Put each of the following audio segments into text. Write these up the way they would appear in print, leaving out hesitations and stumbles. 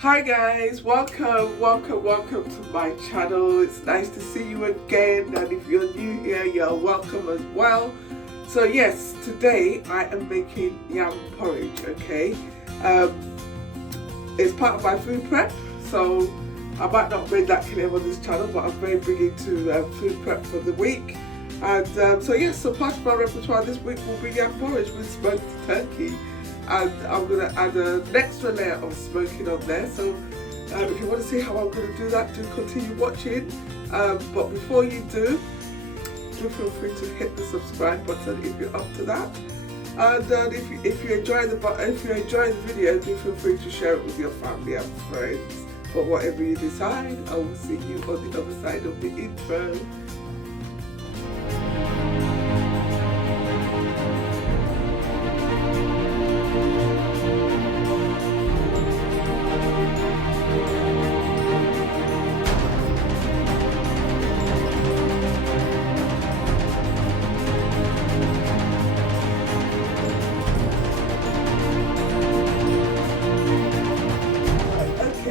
Hi guys, welcome to my channel. It's nice to see you again, and if you're new here, you're welcome as well. So yes, today I am making yam porridge, okay? It's part of my food prep, so I might not make that clear on this channel, but I'm very big into food prep for the week. And so part of my repertoire this week will be yam porridge with smoked turkey. And I'm going to add an extra layer of smoking on there. So if you want to see how I'm going to do that, do continue watching. But before you do feel free to hit the subscribe button if you're up to that. And if you enjoy the video, do feel free to share it with your family and friends. But whatever you decide, I will see you on the other side of the intro.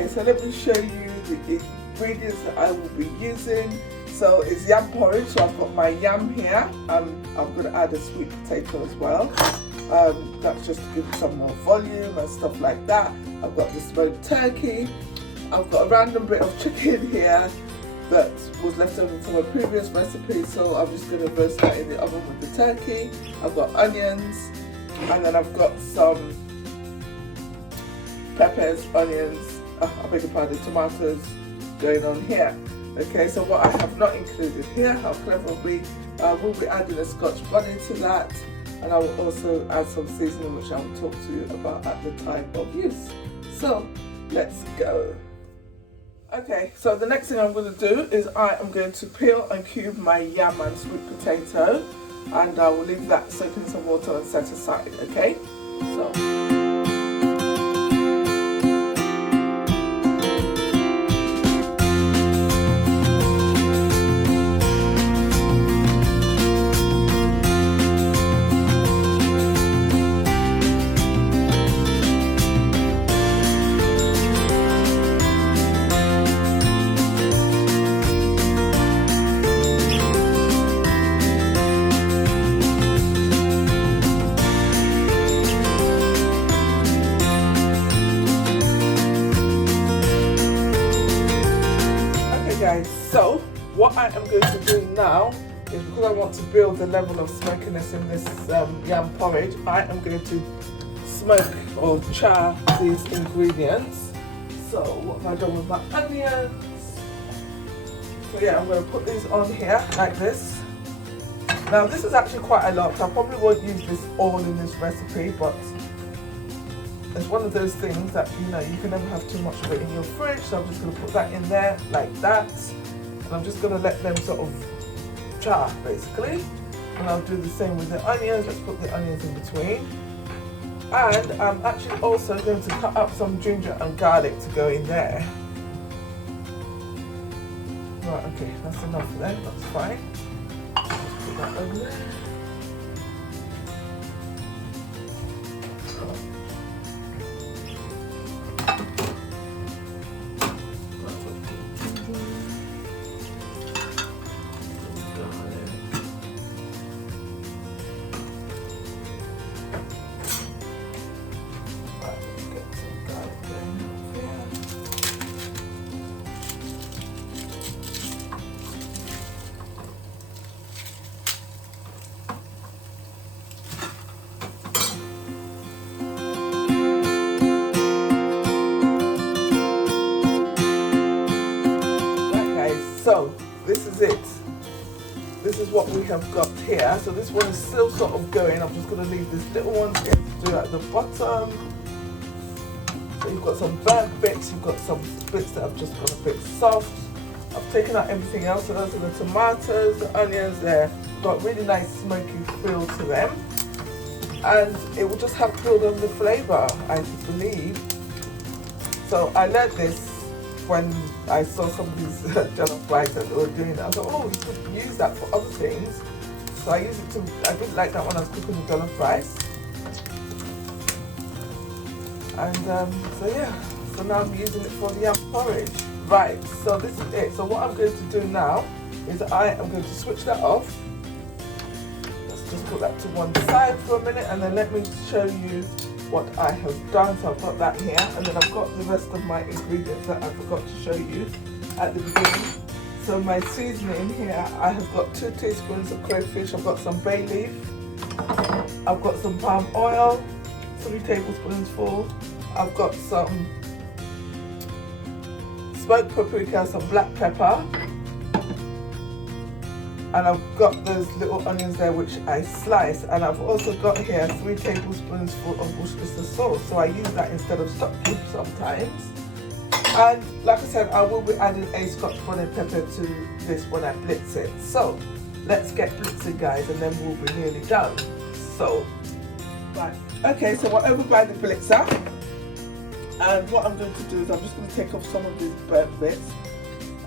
So let me show you the ingredients that I will be using. So it's yam porridge, so I've got my yam here, and I'm going to add a sweet potato as well. That's just to give it some more volume and stuff like that. I've got the smoked turkey. I've got a random bit of chicken here that was left over from a previous recipe, so I'm just going to roast that in the oven with the turkey. I've got onions, and then I've got some peppers, onions, I beg your pardon, tomatoes going on here. Okay, so what I have not included here, how clever we'll be adding a scotch bonnet to that, and I will also add some seasoning, which I will talk to you about at the time of use. So let's go. Okay, so the next thing I'm going to do is I am going to peel and cube my yam and sweet potato, and I will leave that soak in some water and set aside. Okay, so. So what I am going to do now is, because I want to build the level of smokiness in this yam porridge, I am going to smoke or char these ingredients. So what have I done with my onions? So yeah, I'm going to put these on here like this. Now this is actually quite a lot, so I probably won't use this all in this recipe, but it's one of those things that you can never have too much of it in your fridge. So I'm just going to put that in there like that. And I'm just going to let them sort of char basically, and I'll do the same with the onions. Let's put the onions in between, and I'm actually also going to cut up some ginger and garlic to go in there. Right, okay, that's enough for them, that's fine. Just put that over there. So this is it. This is what we have got here. So this one is still sort of going. I'm just going to leave this little one here to do at the bottom. So you've got some burnt bits, you've got some bits that have just gone a bit soft. I've taken out everything else. So those are the tomatoes, the onions there. Got really nice smoky feel to them. And it will just have build on the flavour, I believe. So I learned this when I saw some of these jollof rice that they were doing. I thought, oh, you could use that for other things. So I used it to, I did like that when I was cooking the jollof rice. And so yeah, So now I'm using it for the yam porridge. Right, so this is it. So what I'm going to do now is I am going to switch that off. Let's just put that to one side for a minute, and then let me show you what I have done. So I've got that here, and then I've got the rest of my ingredients that I forgot to show you at the beginning. So my seasoning here, I have got 2 teaspoons of crayfish, I've got some bay leaf, I've got some palm oil, 3 tablespoons full, I've got some smoked paprika, some black pepper, and I've got those little onions there which I sliced, and I've also got here 3 tablespoons full of Worcestershire sauce, so I use that instead of stock cube sometimes. And like I said, I will be adding a Scotch bonnet pepper to this when I blitz it. So let's get blitzing, guys, and then we'll be nearly done. So, right, okay, so we're over by the blitzer, and what I'm going to do is I'm just going to take off some of these burnt bits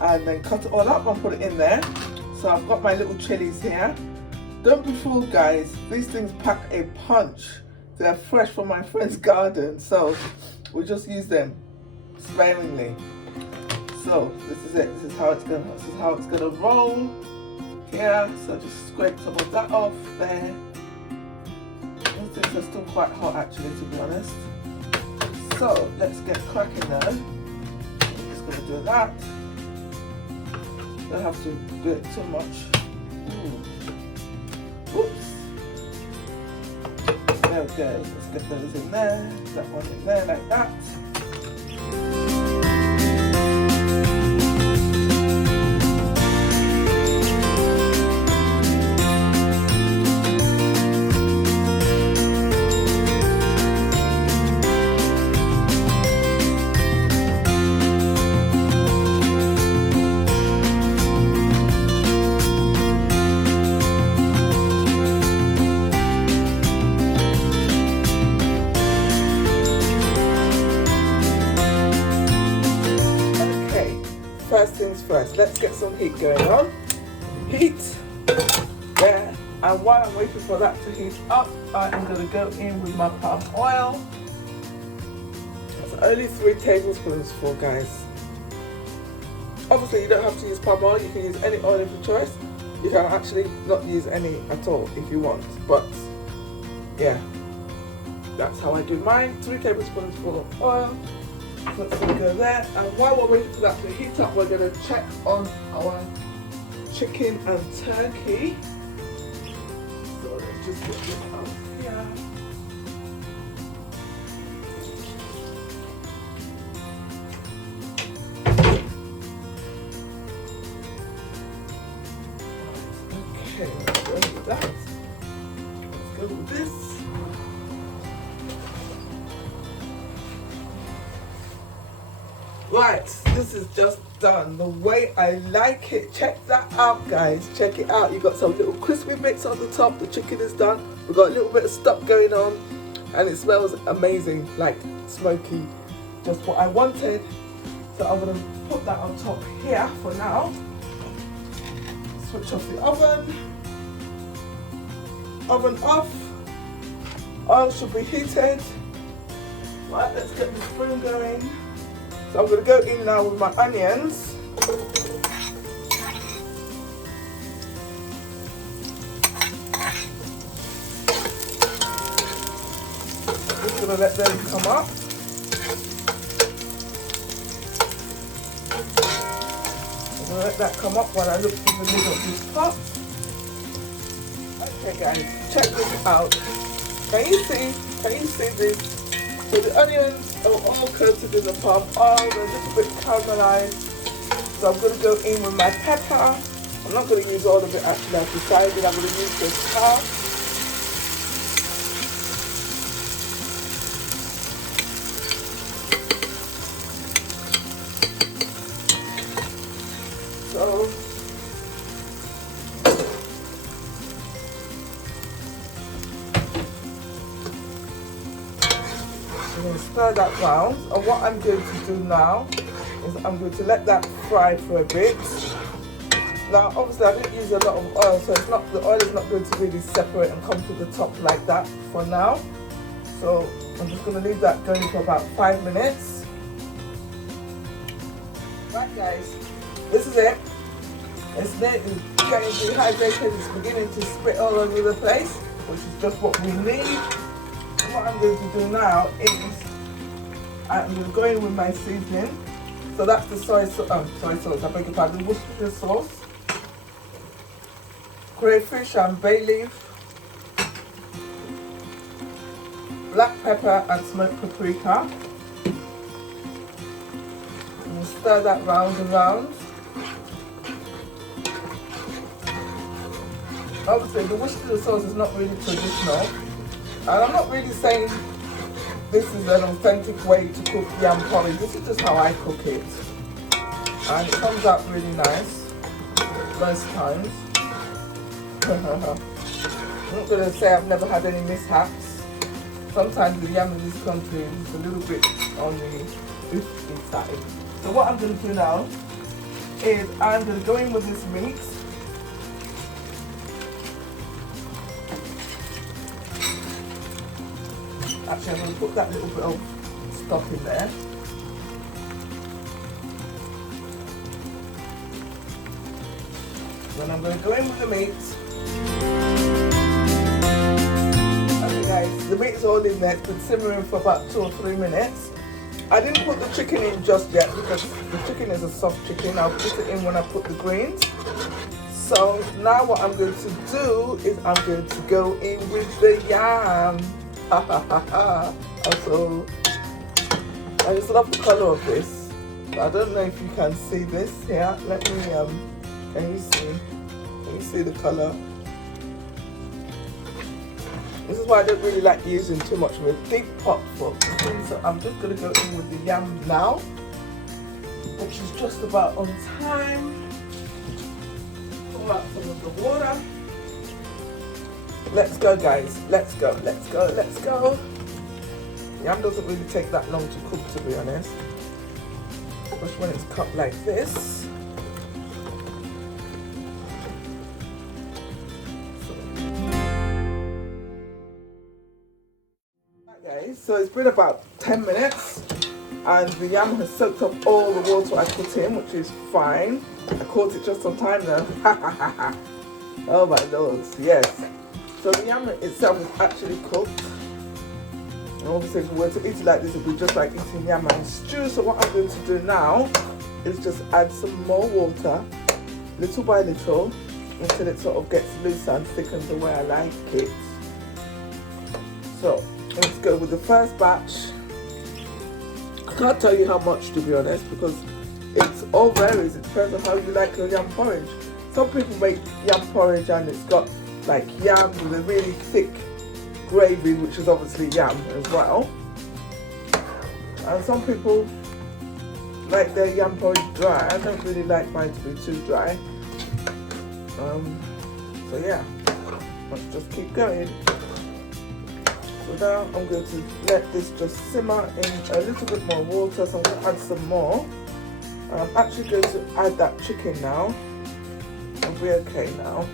and then cut it all up and put it in there. So I've got my little chilies here. Don't be fooled, guys, these things pack a punch. They're fresh from my friend's garden, so we'll just use them sparingly. So this is it. This is how it's gonna roll here. So just scrape some of that off there. These things are still quite hot, actually, to be honest. So let's get cracking now. I'm just gonna do that. Don't have to do it too much. Oops. There we go. Let's get those in there. That one in there like that. First things first, let's get some heat going on. Heat there, and while I'm waiting for that to heat up, I am going to go in with my palm oil. That's only 3 tablespoons full, guys. Obviously you don't have to use palm oil, you can use any oil of your choice. You can actually not use any at all if you want, but yeah, that's how I do mine. 3 tablespoons full of oil. So it's going to go there, and while we're waiting for that to heat up, we're going to check on our chicken and turkey. So let's just get this out here. Okay, let's go with that. Let's go with this. Right, this is just done the way I like it. Check that out, guys. Check it out. You got some little crispy bits on the top. The chicken is done. We've got a little bit of stuff going on, and it smells amazing, like smoky. Just what I wanted. So I'm gonna put that on top here for now. Switch off the oven. Oven off. Oil should be heated. Right, let's get the spoon going. So I'm going to go in now with my onions. Just going to let them come up. I'm going to let that come up while I look through the lid of this pot. Okay, guys, check this out. Can you see this? So the onions are all coated in the palm oil, they're a little bit caramelized. So I'm going to go in with my pepper. I'm not going to use all of it actually, I've decided I'm going to use this char. So I'm going to stir that round, and what I'm going to do now is I'm going to let that fry for a bit. Now obviously I didn't use a lot of oil, so the oil is not going to really separate and come to the top like that for now. So I'm just going to leave that going for about 5 minutes. Right guys, this is it. It's getting dehydrated, it's beginning to spit all over the place, which is just what we need. And what I'm going to do now is I'm going to go in with my seasoning. So that's the soy sauce, I beg your pardon, Worcestershire sauce, crayfish and bay leaf, black pepper and smoked paprika. And stir that round and round. Obviously the Worcestershire sauce is not really traditional, and I'm not really saying this is an authentic way to cook yam porridge. This is just how I cook it, and it comes out really nice most times. I'm not going to say I've never had any mishaps. Sometimes the yam in this country is a little bit on the risky side. So what I'm going to do now is I'm going to go in with this meat. Actually, I'm going to put that little bit of stock in there. Then I'm going to go in with the meat. Okay guys, the meat's all in there. It's been simmering for about 2 or 3 minutes. I didn't put the chicken in just yet because the chicken is a soft chicken. I'll put it in when I put the greens. So now what I'm going to do is I'm going to go in with the yam. Also, I just love the color of this. I don't know if you can see this here. Let me can you see? Can you see the color? This is why I don't really like using too much of a big pot for cooking. So I'm just gonna go in with the yam now, which is just about on time. Pour out some of the water. Let's go guys, let's go, let's go, let's go. Yam doesn't really take that long to cook, to be honest, especially when it's cut like this. Right guys, so it's been about 10 minutes and the yam has soaked up all the water I put in, which is fine. I caught it just on time though. Oh my lord, yes. So the yam itself is actually cooked. And obviously if we were to eat it like this, it would be just like eating yam and stew. So what I'm going to do now is just add some more water, little by little, until it sort of gets loose and thickens the way I like it. So let's go with the first batch. I can't tell you how much, to be honest, because it's all varies. It depends on how you like your yam porridge. Some people make yam porridge and it's got like yam with a really thick gravy, which is obviously yam as well. And some people like their yam porridge dry. I don't really like mine to be too dry. So yeah, let's just keep going. So now I'm going to let this just simmer in a little bit more water. So I'm going to add some more. I'm actually going to add that chicken now. I'll be okay now.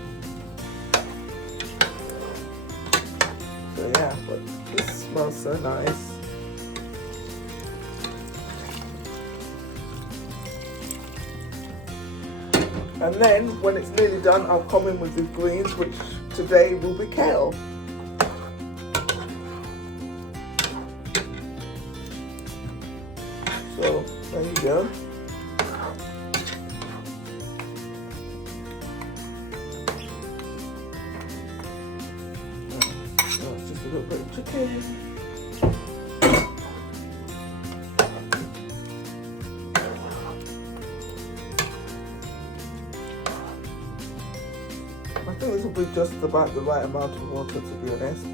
So yeah, but this smells so nice. And then when it's nearly done, I'll come in with the greens, which today will be kale. So there you go. A little bit of chicken. I think this will be just about the right amount of water, to be honest.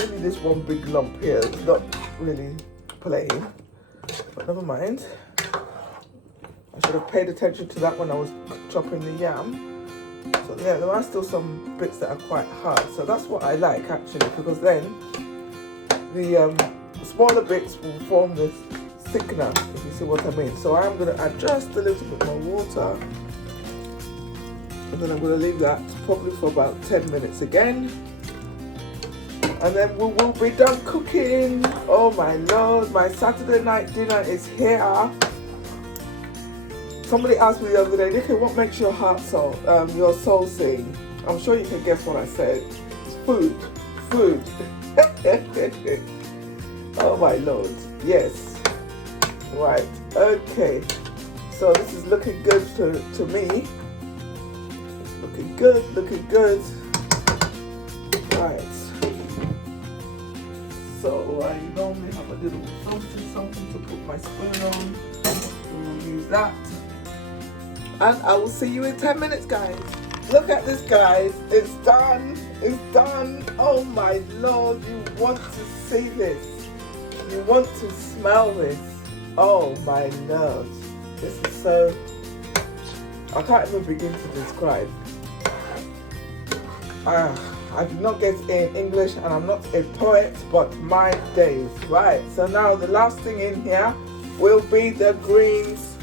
Only this one big lump here is not really plain, but never mind. I should have paid attention to that when I was chopping the yam. So yeah, there are still some bits that are quite hard. So that's what I like actually, because then the smaller bits will form this thickener, if you see what I mean. So I'm going to add just a little bit more water. And then I'm going to leave that probably for about 10 minutes again. And then we will be done cooking. Oh my lord, my Saturday night dinner is here. Somebody asked me the other day, Nikki, what makes your heart your soul sing? I'm sure you can guess what I said. It's food. Food. Oh my Lord. Yes. Right. Okay. So this is looking good to me. Looking good, looking good. Right. So I normally have a little something to put my spoon on. We'll use that. And I will see you in 10 minutes, guys. Look at this, guys. It's done. It's done. Oh my Lord. You want to see this. You want to smell this. Oh my Lord. This is so... I can't even begin to describe. I do not get in English and I'm not a poet, but my days. Right, so now the last thing in here will be the greens.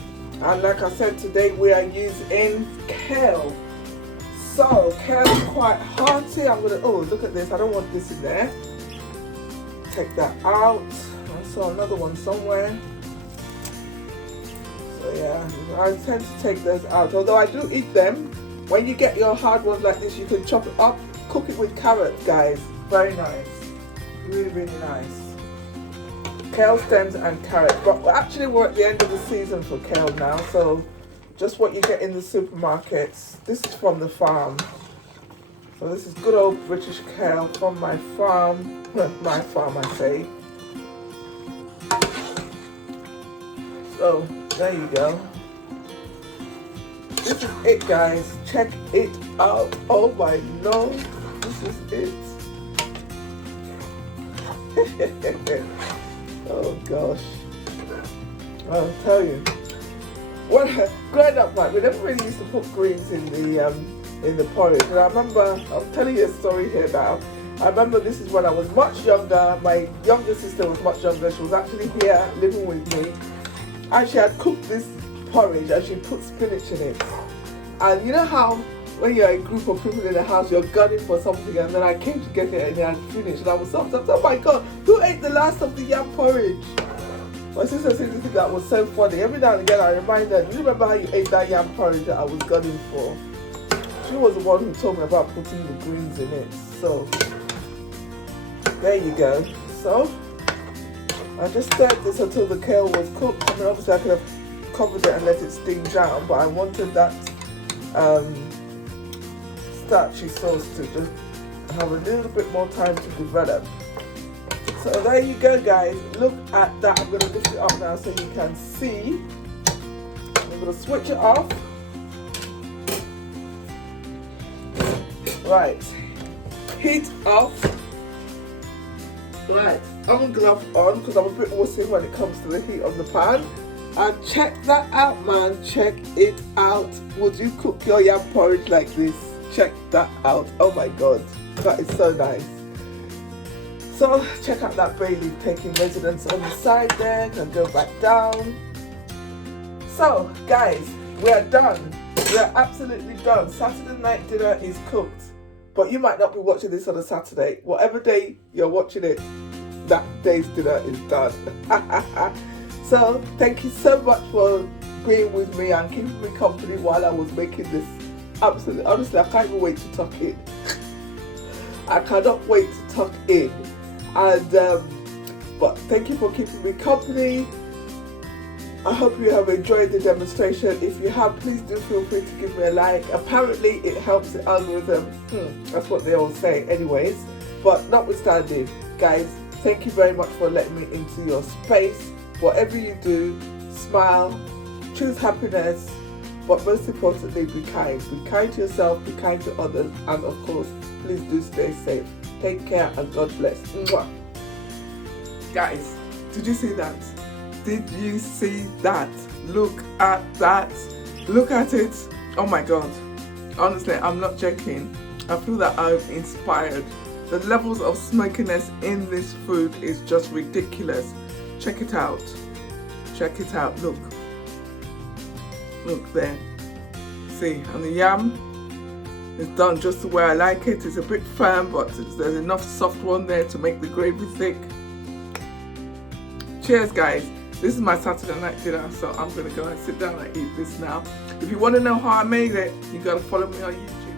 And like I said, today we are using kale. So, kale is quite hearty. I'm going to, oh, look at this. I don't want this in there. Take that out. I saw another one somewhere. So yeah, I tend to take those out. Although I do eat them. When you get your hard ones like this, you can chop it up, cook it with carrots, guys. Very nice. Really, really nice. Kale stems and carrots. But actually we're at the end of the season for kale now. So just what you get in the supermarkets. This is from the farm. So this is good old British kale from my farm. My farm, I say. So there you go. This is it, guys. Check it out. Oh my Lord. This is it. Oh gosh. I'll tell you. Well, growing up, like, we never really used to put greens in the porridge. And I remember, I'm telling you a story here now. I remember this is when I was much younger. My younger sister was much younger. She was actually here living with me. And she had cooked this porridge and she put spinach in it. And you know how when you're a group of people in the house, you're gunning for something, and then I came to get it and it had finished, and I was so upset. Oh my God, who ate the last of the yam porridge? My sister said this thing that was so funny. Every now and again I remind her, do you remember how you ate that yam porridge that I was gunning for? She was the one who told me about putting the greens in it. So there you go. So I just stirred this until the kale was cooked. I mean, obviously I could have covered it and let it steam down, but I wanted that starchy sauce to just have a little bit more time to develop. So there you go, guys. Look at that. I'm going to lift it up now so you can see. I'm going to switch it off. Right. Heat off. Right. Oven glove on because I'm a bit wussy when it comes to the heat of the pan. And check that out, man. Check it out. Would you cook your yam porridge like this? Check that out. Oh my God. That is so nice. So check out that bay leaf taking residence on the side there. Can go back down. So guys, we are done. We are absolutely done. Saturday night dinner is cooked. But you might not be watching this on a Saturday. Whatever day you're watching it, that day's dinner is done. So thank you so much for being with me and keeping me company while I was making this. Absolutely, honestly, I can't even wait to tuck in. I cannot wait to tuck in. And but thank you for keeping me company. I hope you have enjoyed the demonstration. If you have, please do feel free to give me a like. Apparently it helps the algorithm. That's what they all say anyways. But notwithstanding, guys, thank you very much for letting me into your space. Whatever you do, smile, choose happiness, but most importantly, be kind. Be kind to yourself, be kind to others, and of course, please do stay safe. Take care and God bless. Mwah. Guys, did you see that? Did you see that? Look at that. Look at it. Oh my God. Honestly, I'm not joking. I feel that I'm inspired. The levels of smokiness in this food is just ridiculous. Check it out. Check it out. Look. Look there. See, and the yam is done just the way I like it. It's a bit firm, but there's enough soft one there to make the gravy thick. Cheers, guys. This is my Saturday night dinner, so I'm going to go and sit down and eat this now. If you want to know how I made it, you got to follow me on YouTube.